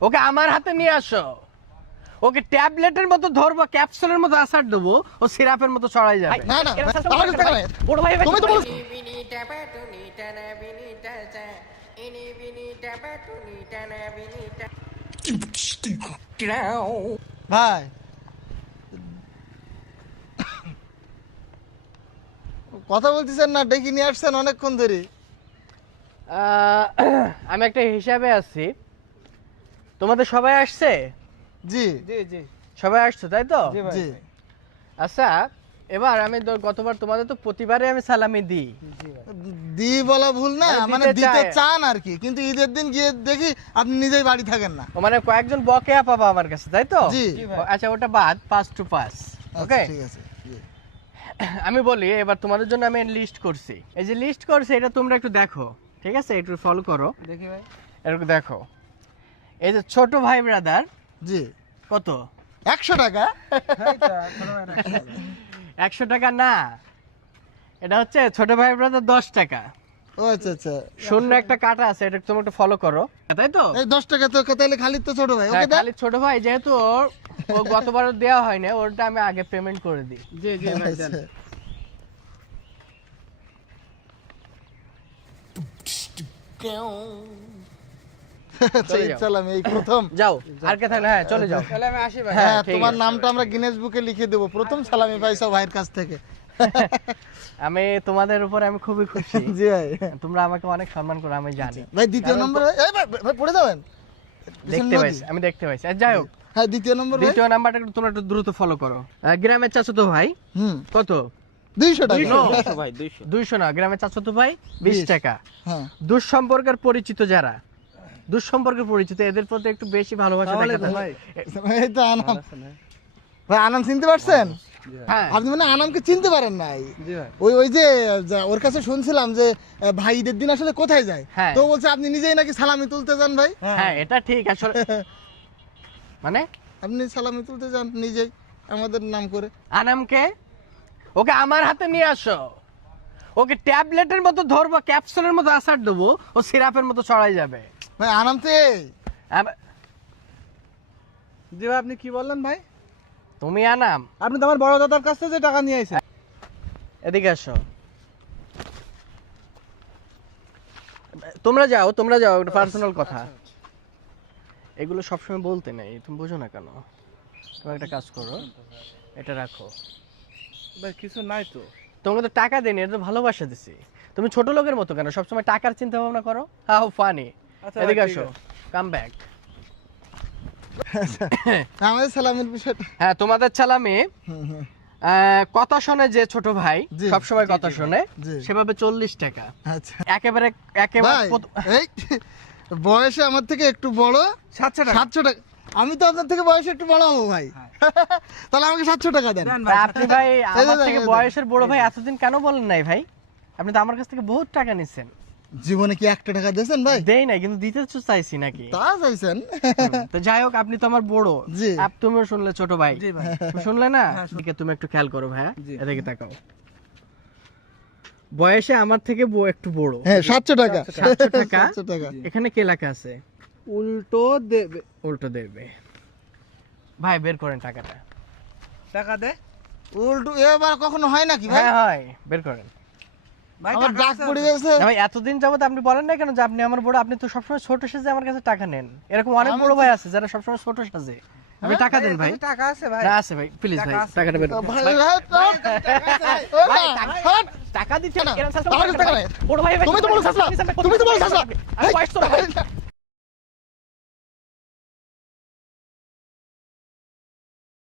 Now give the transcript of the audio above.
ওকে আমার হাতে নিয়ে আসো। ওকে ট্যাবলেটের মতো ধরবো, ক্যাপসুলের মতো আসার দেবো, ও সিরাপের মতো ছড়াই যাবে। না না আমার কাছে টাকা নাই। বড় ভাই তুমি তো বলছো ভাই কথা বলতেছেন না, ডেকে নিয়ে আসছেন অনেকক্ষণ ধরে। আমি একটা হিসাবে আছি। তোমাদের সবাই আসছে? জি জি জি সবাই আসছো তাই তো? জি ভাই জি আচ্ছা, এবার আমি গতবার তোমাদের তো প্রতিবারে আমি সালামি দিই। জি ভাই দি বলা ভুল না, মানে মানে দিতে দিতে চায়। চান আর কি, কিন্তু ঈদের দিন গিয়ে দেখি আপনি নিজেই বাড়ি থাকেন না। ও মানে কয়েকজন বকেয়া পাবা আমার কাছে তাই তো? জি জি ভাই। আচ্ছা, ওটা বাদ, 5 to 5। আচ্ছা, ওকে, ঠিক আছে জি। আমি বলি এবার তোমাদের জন্য আমি লিস্ট করছি। এই যে লিস্ট করছি এটা তোমরা একটু দেখো, ঠিক আছে? একটু ফলো করো, দেখি ভাই এরকম দেখো। এই যে ছোট ভাই ব্রাদার জি কত? 100 টাকা। এই তো, ছোট ভাই রাখতে হবে। 100 টাকা না, এটা হচ্ছে ছোট ভাই ব্রাদার 10 টাকা। ও আচ্ছা আচ্ছা, শূন্য একটা কাটা আছে, এটা তোমরা একটু ফলো করো, তাই তো? এই 10 টাকা তো তাহলে খালি তো ছোট ভাই, হ্যাঁ, ওকে দেন। খালি ছোট ভাই, যেহেতু ও গতবার দেওয়া হয় না, ওটা আমি আগে পেমেন্ট করে দিই। জি জি ভাই দেন। আচ্ছা। চলে ঈদ যাও। সালাম এই প্রথম। যাও, আর কে থাকলে, হ্যাঁ চলে যাও। তাহলে আমি আসি ভাই। হ্যাঁ, হ্যাঁ, ঠিক তোমার আছে। নামটা আমরা গিনেস বুকে লিখে দেবো, প্রথম সালামি পাইছো ভাইয়ের কাছ থেকে। আমি তোমাদের উপরে আমি খুবই খুশি। জি ভাই। তোমরা আমাকে অনেক সম্মান করো, আমি জানি। ভাই দ্বিতীয় কারণ নম্বর, এই ভাই ভাই পড়ে যাবেন। দেখতে পাইছি, আমি দেখতে পাইছি। আর যাই হোক, হ্যাঁ দ্বিতীয় নম্বর ভাই। দ্বিতীয় নাম্বারটা একটু তোমরা একটু দ্রুত ফলো করো। গ্রামের চাচাতো ভাই কত? 200 টাকা। 200 ভাই 200 200 না, গ্রামের চাচাতো ভাই 20 20 টাকা। হ্যাঁ দুঃসম্পর্কের পরিচিত যারা, দুঃসম্পর্কের পরিচিত, এদের প্রতি একটু বেশি ভালোবাসা দেখাতে ভাই। হয়। এই তো আনাম। ভাই আনাম চিনতে পারছেন? হ্যাঁ, আপনি মানে আনামকে চিনতে পারেন নাই? জি ভাই ওই যে ওর কাছে শুনছিলাম যে ভাই ঈদের দিন আসলে কোথায় যায়, হ্যাঁ। তো বলছে আপনি নিজেই নাকি সালামি তুলতে যান ভাই। হ্যাঁ এটা ঠিক আসলে। মানে আপনি সালামি তুলতে যান নিজেই আমাদের নাম করে। আনামকে, ওকে আমার হাতে নিয়ে আসো। ওকে ট্যাবলেটের মতো ধরবো, ক্যাপসুলের মতো আসার দেবো, ও সিরাপের মতো ছড়াই যাবে। ভাই আনাম তো এই। জি ভাই আপনি কি বললেন ভাই? তুমি আনাম, আপনি তো আমার বড় দাদার কাছ থেকে যে টাকা নিয়ে আইছেন। এদিকে আসো। তোমরা যাও, তোমরা যাও, একটা পার্সোনাল কথা। এগুলো সবসময় বলতে নেই, তুমি বোঝো না কেন? তুমি একটা কাজ করো, এটা রাখো। ভাই কিছু নাই তো। তোমাকে তো টাকা দেনি, এটা তো ভালোবাসা দিছি। তুমি ছোট লোকের মতো কেন সবসময় টাকার চিন্তা ভাবনা করো? How funny. আচ্ছা এদিকে ভাই, ঠিক আসো, আছে। Come back. আমাদের সালামের বিষয়টা। হ্যাঁ, তোমাদের ছালামি হুম। কথা শোনে যে ছোট ভাই, জি, সবসময় কথা শোনে, জি। সেভাবে 40 টাকা। আচ্ছা একেবারে ভাই এই বয়সে আমার থেকে একটু বড়, 700 টাকা 700 টাকা। আমি তো আপনার থেকে বয়সে একটু বড় হবো ভাই, তাহলে আমাকে 700 টাকা দেন। দেন ভাই। আপনি ভাই আমার থেকে এই যে, বয়সের বড় ভাই, এতদিন কেন বলেন নাই ভাই? আপনি তো আমার কাছ থেকে বহুত টাকা নিছেন। জীবনে কি 1 টাকা দিয়েছেন ভাই? দেই নাই, কিন্তু দিতে তো চাইছি নাকি? তা চাইছেন। তো যাই হোক, আপনি তো আমার বড়। জি। তুমিও শুনলে ছোট ভাই। জি ভাই। তুমি শুনলে না? হ্যাঁ, এদিকে তুমি একটু খেয়াল করো ভাইয়া, জি। এদিকে তাকাও। বয়সে আমার থেকে একটু বড়। হ্যাঁ 700 টাকা। 700 টাকা। 700 টাকা। এখানে কে লেখা আছে? উল্টো দেবে। উল্টো দেবে। ভাই বের করেন টাকাটা। টাকা দে। উল্টো এবার কখনো হয় নাকি ভাই? হ্যাঁ হয়, বের করেন। ভাই আমার টাকা ডাক আছে পড়ে আপনার? গেছে। না ভাই, এতদিন যাবত আপনি বলেন না কেন যে আপনি আমার বড়? আপনি তো সবসময় ছোট সেজে আমার কাছে টাকা নেন। এরকম অনেক আমি বড় তো- ভাই আছে যারা সবসময় ছোট সাজে। আপনি টাকা দেন ভাই। এর কাছে টাকা আছে ভাই। না আছে ভাই, প্লিজ ভাই, টাকা আছে। টাকাটা বের ভাই ভাই, ভাই, ও ভাই, না, টাকা- হট। টাকা দিতে না, এরকম সাজতে আমার হবে কাছে টাকা না। নাই। বড় ভাই ভাই, তুমি তো বড় সাজলা। তুমি তো বড় সাজলা। আমি বয়স তো ভাই।